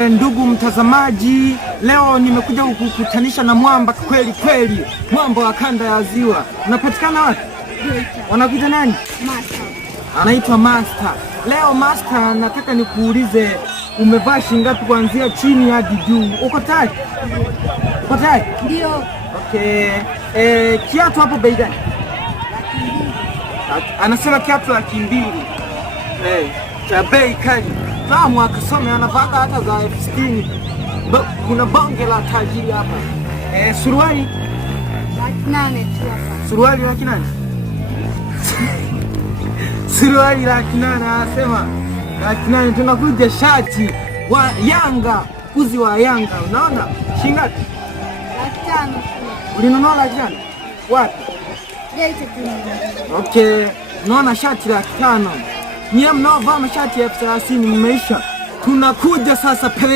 Ndugu mtazamaji, leo nimekuja kukutanisha na mwamba kweli kweli, mwamba wa kanda ya Ziwa. Unapatikana wapi? Wanakuita nani? Master. Anaitwa Master. Leo Master, nataka nikuulize, umevaa shingapi kuanzia chini hadi juu? Uko tayari? Uko tayari? Ndio. Okay. Kiatu hapo bei gani? Anasema kiatu 200,000. Cha bei kali. Fahamu akasome anavaa hata za 60,000. Kuna bonge la tajiri hapa. Suruali 800 tu hapa. Suruali 800. Suruali 800 anasema 800. Tunakuja shati wa Yanga, uzi wa Yanga. Unaona? Shingapi? 500. Ulinunua 500? Wapi? Okay, unaona shati 500. Nyie mnaovaa mashati ya 30 mmeisha. Tunakuja sasa pele